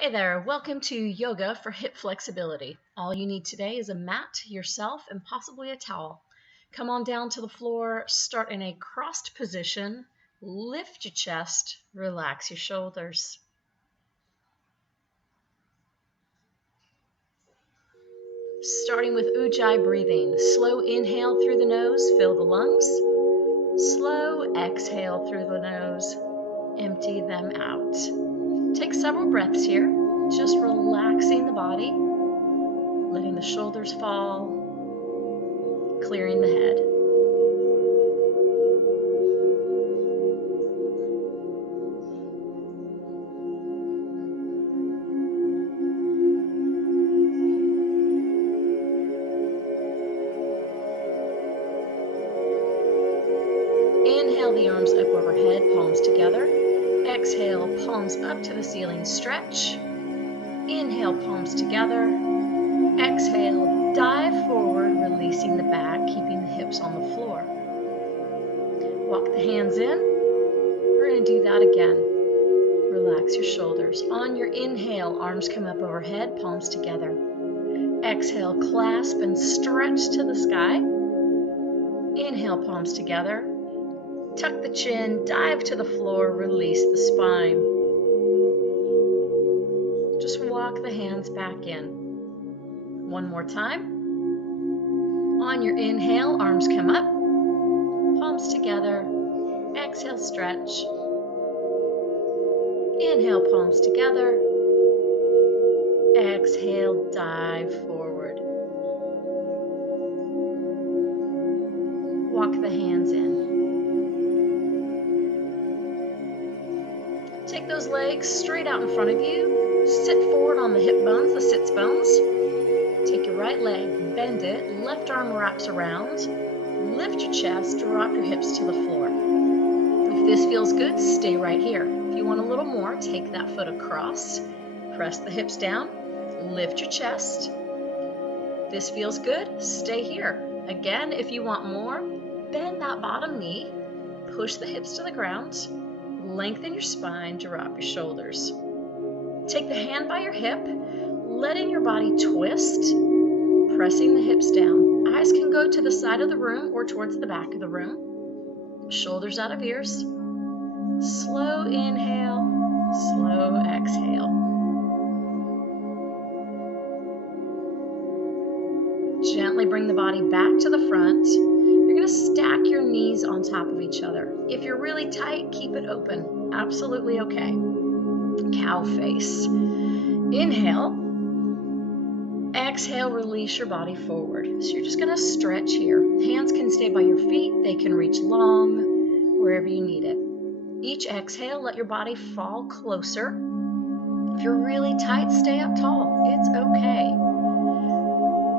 Hey there, welcome to Yoga for Hip Flexibility. All you need today is a mat, yourself, and possibly a towel. Come on down to the floor, start in a crossed position, lift your chest, relax your shoulders. Starting with Ujjayi breathing. Slow inhale through the nose, fill the lungs. Slow exhale through the nose, empty them out. Take several breaths here, just relaxing the body. Letting the shoulders fall, clearing the head. Inhale the arms up overhead, palms together. Exhale, palms up to the ceiling, stretch. Inhale, palms together. Exhale, dive forward, releasing the back, keeping the hips on the floor. Walk the hands in. We're going to do that again. Relax your shoulders. On your inhale, arms come up overhead, palms together. Exhale, clasp and stretch to the sky. Inhale, palms together. Tuck the chin, dive to the floor, release the spine. Just walk the hands back in. One more time. On your inhale, arms come up, palms together. Exhale, stretch. Inhale, palms together. Exhale, dive forward. Walk the hands in. Take those legs straight out in front of you. Sit forward on the hip bones, the sits bones. Take your right leg, bend it, left arm wraps around. Lift your chest, drop your hips to the floor. If this feels good, stay right here. If you want a little more, take that foot across. Press the hips down, lift your chest. If this feels good, stay here. Again, if you want more, bend that bottom knee, push the hips to the ground. Lengthen your spine, drop your shoulders. Take the hand by your hip, letting your body twist, pressing the hips down. Eyes can go to the side of the room or towards the back of the room. Shoulders out of ears. Slow inhale, slow exhale. Gently bring the body back to the front. You're going to stack your knees on top of each other. If you're really tight, keep it open. Absolutely okay. Cow face. Inhale. Exhale, release your body forward. So you're just going to stretch here. Hands can stay by your feet. They can reach long, wherever you need it. Each exhale, let your body fall closer. If you're really tight, stay up tall. It's okay.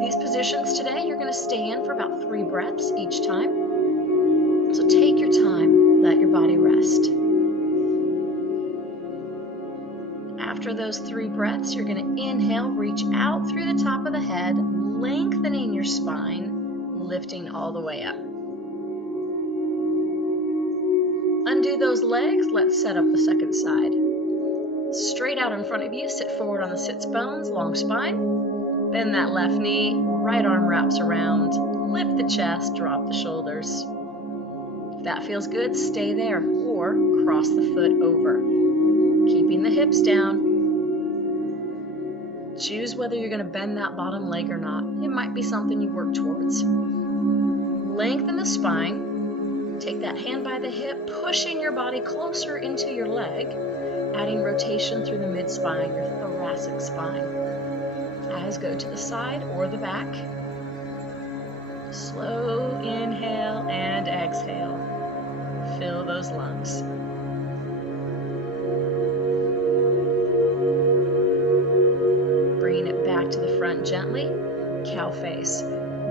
These positions today, you're going to stay in for about 3 breaths each time. So take your time, let your body rest. After those 3 breaths, you're going to inhale, reach out through the top of the head, lengthening your spine, lifting all the way up. Undo those legs, let's set up the second side. Straight out in front of you, sit forward on the sits bones, long spine. Bend that left knee, right arm wraps around, lift the chest, drop the shoulders. If that feels good, stay there, or cross the foot over. Keeping the hips down. Choose whether you're going to bend that bottom leg or not. It might be something you work towards. Lengthen the spine. Take that hand by the hip, pushing your body closer into your leg, adding rotation through the mid-spine, your thoracic spine. Eyes go to the side or the back. Slow inhale and exhale. Fill those lungs. Bringing it back to the front gently. Cow face.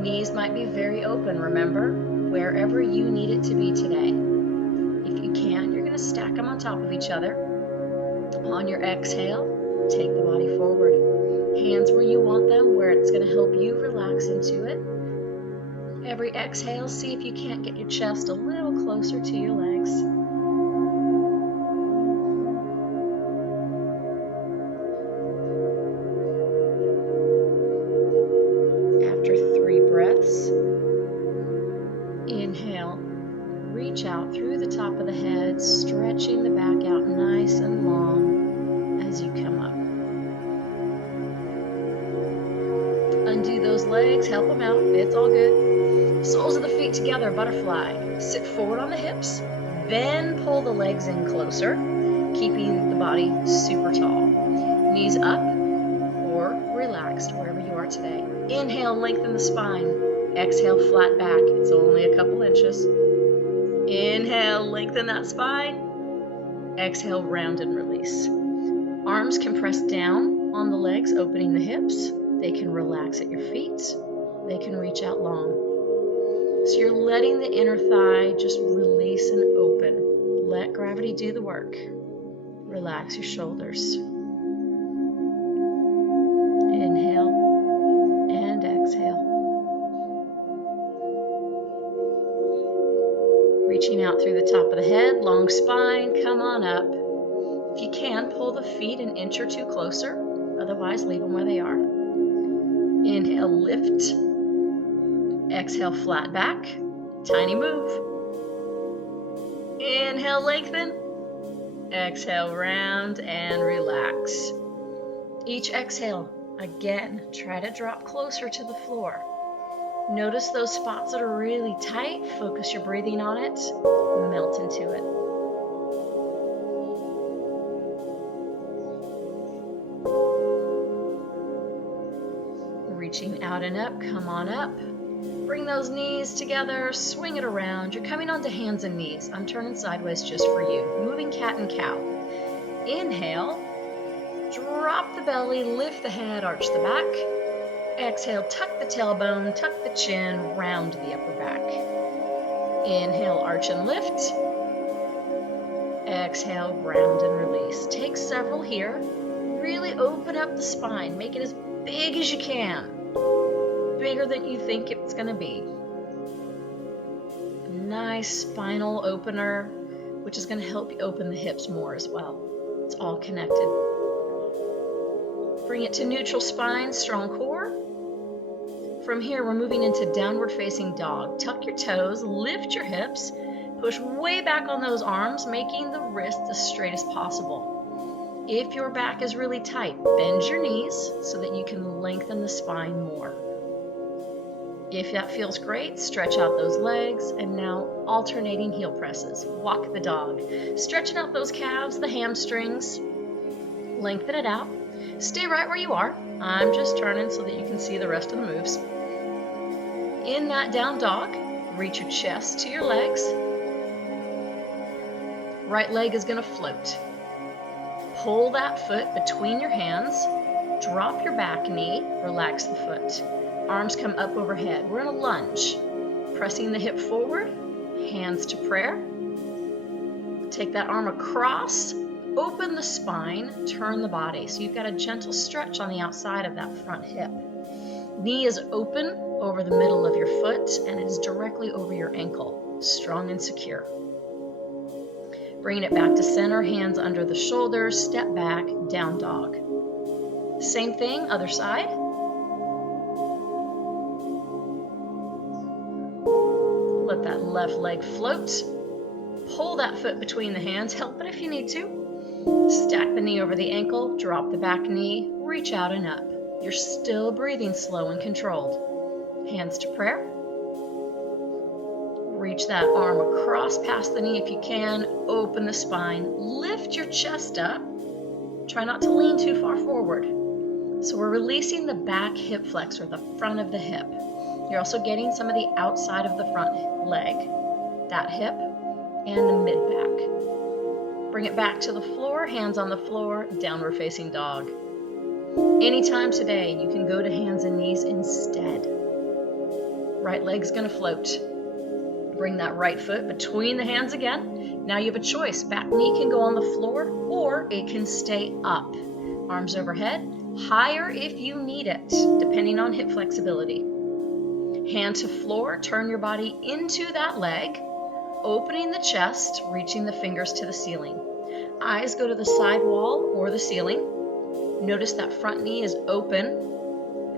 Knees might be very open, remember, wherever you need it to be today. If you can, you're going to stack them on top of each other. On your exhale, take the body forward. Hands where you want them, where it's going to help you relax into it. Every exhale, see if you can't get your chest a little closer to your legs. legs, help them out. It's all good. Soles of the feet together, butterfly. Sit forward on the hips, then pull the legs in closer, keeping the body super tall. Knees up or relaxed wherever you are today. Inhale, lengthen the spine. Exhale, flat back. It's only a couple inches. Inhale, lengthen that spine. Exhale, round and release. Arms can press down on the legs, opening the hips. They can relax at your feet. They can reach out long. So you're letting the inner thigh just release and open. Let gravity do the work. Relax your shoulders. Inhale and exhale. Reaching out through the top of the head, long spine, come on up. If you can, pull the feet an inch or two closer. Otherwise, leave them where they are. Inhale, lift. Exhale, flat back. Tiny move. Inhale, lengthen. Exhale, round and relax. Each exhale, again, try to drop closer to the floor. Notice those spots that are really tight. Focus your breathing on it. Melt into it. Reaching out and up, come on up. Bring those knees together, swing it around. You're coming onto hands and knees. I'm turning sideways just for you. Moving cat and cow. Inhale, drop the belly, lift the head, arch the back. Exhale, tuck the tailbone, tuck the chin, round the upper back. Inhale, arch and lift. Exhale, round and release. Take several here. Really open up the spine. Make it as big as you can. Bigger than you think it's going to be. A nice spinal opener, which is going to help you open the hips more as well. It's all connected. Bring it to neutral spine, strong core. From here, we're moving into downward facing dog. Tuck your toes, lift your hips, push way back on those arms, making the wrists as straight as possible. If your back is really tight, bend your knees so that you can lengthen the spine more. If that feels great, stretch out those legs, and now alternating heel presses. Walk the dog. Stretching out those calves, the hamstrings. Lengthen it out. Stay right where you are. I'm just turning so that you can see the rest of the moves. In that down dog, reach your chest to your legs. Right leg is going to float. Pull that foot between your hands. Drop your back knee. Relax the foot. Arms come up overhead. We're in a lunge. Pressing the hip forward. Hands to prayer. Take that arm across. Open the spine. Turn the body. So you've got a gentle stretch on the outside of that front hip. Knee is open over the middle of your foot, and it is directly over your ankle. Strong and secure. Bringing it back to center, hands under the shoulders, step back, down dog. Same thing, other side. Let that left leg float. Pull that foot between the hands, help it if you need to. Stack the knee over the ankle, drop the back knee, reach out and up. You're still breathing slow and controlled. Hands to prayer. Reach that arm across past the knee if you can. Open the spine. Lift your chest up. Try not to lean too far forward. So we're releasing the back hip flexor, the front of the hip. You're also getting some of the outside of the front leg, that hip, and the mid-back. Bring it back to the floor, hands on the floor, downward facing dog. Anytime today, you can go to hands and knees instead. Right leg's gonna float. Bring that right foot between the hands again. Now you have a choice. Back knee can go on the floor or it can stay up. Arms overhead, higher if you need it, depending on hip flexibility. Hand to floor, turn your body into that leg, opening the chest, reaching the fingers to the ceiling. Eyes go to the side wall or the ceiling. Notice that front knee is open.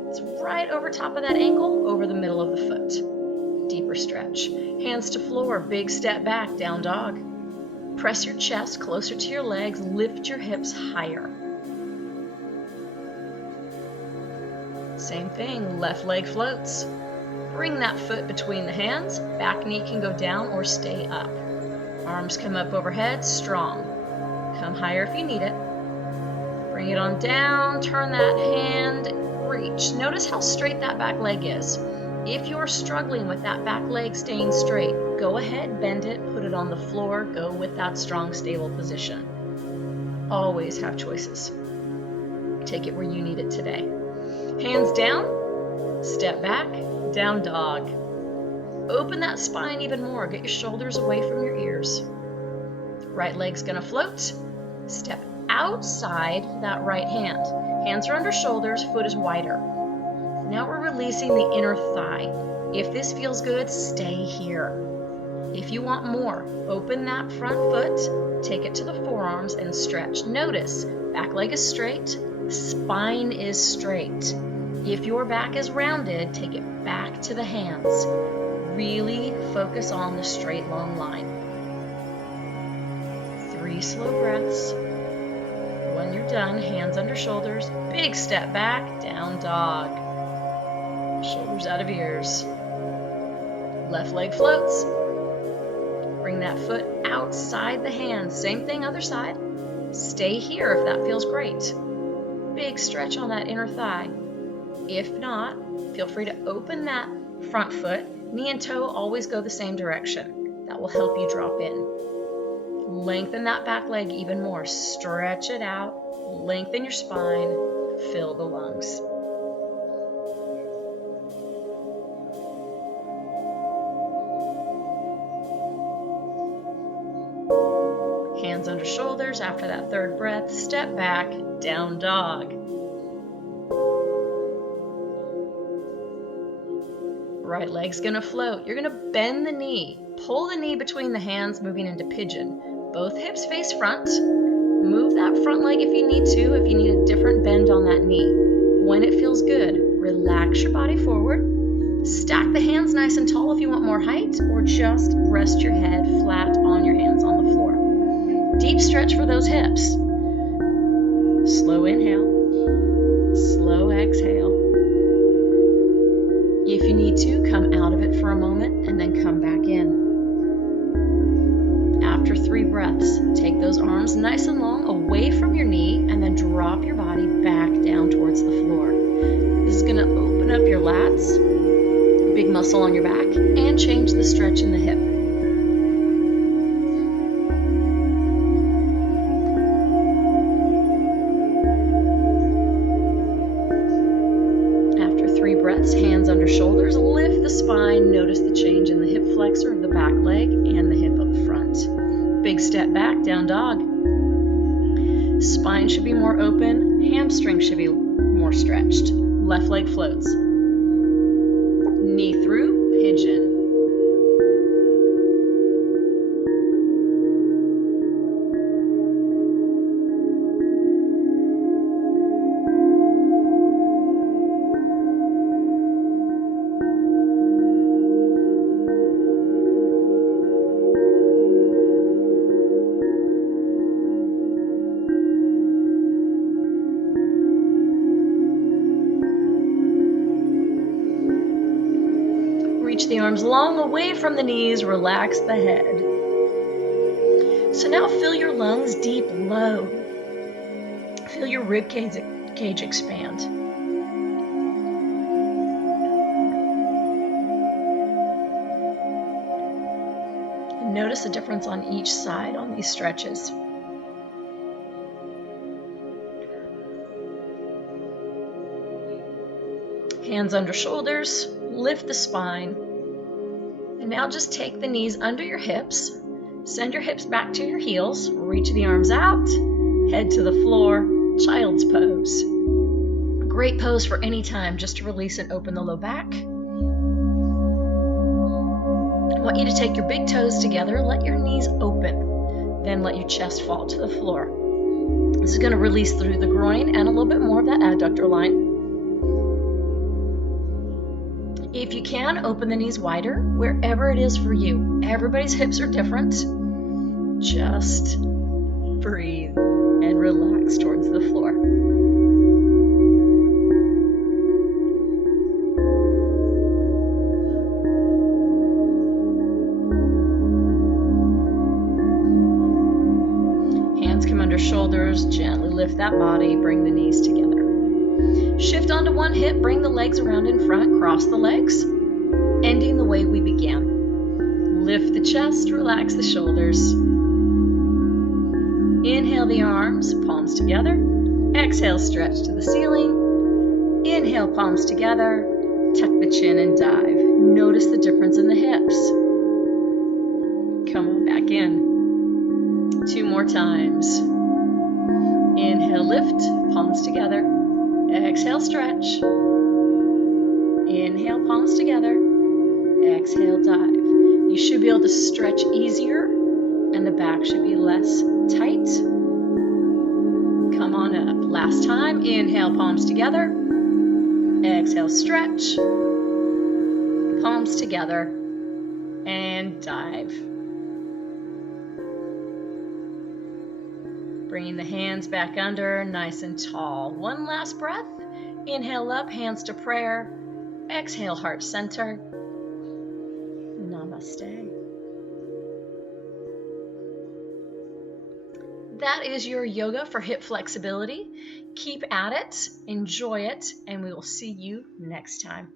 It's right over top of that ankle, over the middle of the foot. Deeper stretch. Hands to floor, big step back, down dog. Press your chest closer to your legs, lift your hips higher. Same thing, left leg floats. Bring that foot between the hands. Back knee can go down or stay up. Arms come up overhead, strong. Come higher if you need it. Bring it on down, turn that hand, reach. Notice how straight that back leg is. If you're struggling with that back leg staying straight, go ahead, bend it, put it on the floor, go with that strong, stable position. Always have choices. Take it where you need it today. Hands down, step back, down dog. Open that spine even more. Get your shoulders away from your ears. Right leg's gonna float. Step outside that right hand. Hands are under shoulders, foot is wider. Now we're releasing the inner thigh. If this feels good, stay here. If you want more, open that front foot, take it to the forearms and stretch. Notice, back leg is straight, spine is straight. If your back is rounded, take it back to the hands. Really focus on the straight, long line. 3 slow breaths. When you're done, hands under shoulders, big step back, down dog. Shoulders out of ears. Left leg floats. Bring that foot outside the hands. Same thing, other side. Stay here if that feels great. Big stretch on that inner thigh. If not, feel free to open that front foot. Knee and toe always go the same direction. That will help you drop in. Lengthen that back leg even more. Stretch it out. Lengthen your spine. Fill the lungs. Hands under shoulders. After that third breath, step back, down dog. Right leg's gonna float. You're gonna bend the knee. Pull the knee between the hands, moving into pigeon. Both hips face front. Move that front leg if you need to, if you need a different bend on that knee. When it feels good, relax your body forward. Stack the hands nice and tall if you want more height, or just rest your head flat on your hands on the floor. Deep stretch for those hips. Slow inhale, slow exhale. If you need to, come out of it for a moment and then come back in. After 3 breaths, take those arms nice and long away from your knee and then drop your body back down towards the floor. This is going to open up your lats, big muscle on your back, and change the stretch in the hip. Hands under shoulders, lift the spine, notice the change in the hip flexor of the back leg and the hip up front. Big step back, down dog. Spine should be more open, hamstring should be more stretched. Left leg floats. Knee through, pigeon. Reach the arms long away from the knees, relax the head. So now fill your lungs deep low. Feel your rib cage expand. And notice the difference on each side on these stretches. Hands under shoulders, lift the spine. And now just take the knees under your hips. Send your hips back to your heels. Reach the arms out. Head to the floor. Child's pose. Great pose for any time, just to release and open the low back. I want you to take your big toes together. Let your knees open. Then let your chest fall to the floor. This is going to release through the groin and a little bit more of that adductor line. If you can, open the knees wider, wherever it is for you. Everybody's hips are different. Just breathe and relax towards the floor. shoulders, gently lift that body, bring the knees together. Shift onto one hip, bring the legs around in front, cross the legs, ending the way we began. Lift the chest, relax the shoulders. Inhale the arms, palms together. Exhale, stretch to the ceiling. Inhale, palms together. Tuck the chin and dive. Notice the difference in the hips. Come on back in. 2 more times. Inhale, lift, palms together. Exhale, stretch. Inhale, palms together. Exhale, dive. You should be able to stretch easier and the back should be less tight. Come on up. Last time. Inhale, palms together. Exhale, stretch. Palms together and dive. Bringing the hands back under, nice and tall. One last breath. Inhale up, hands to prayer. Exhale, heart center. Namaste. That is your yoga for hip flexibility. Keep at it, enjoy it, and we will see you next time.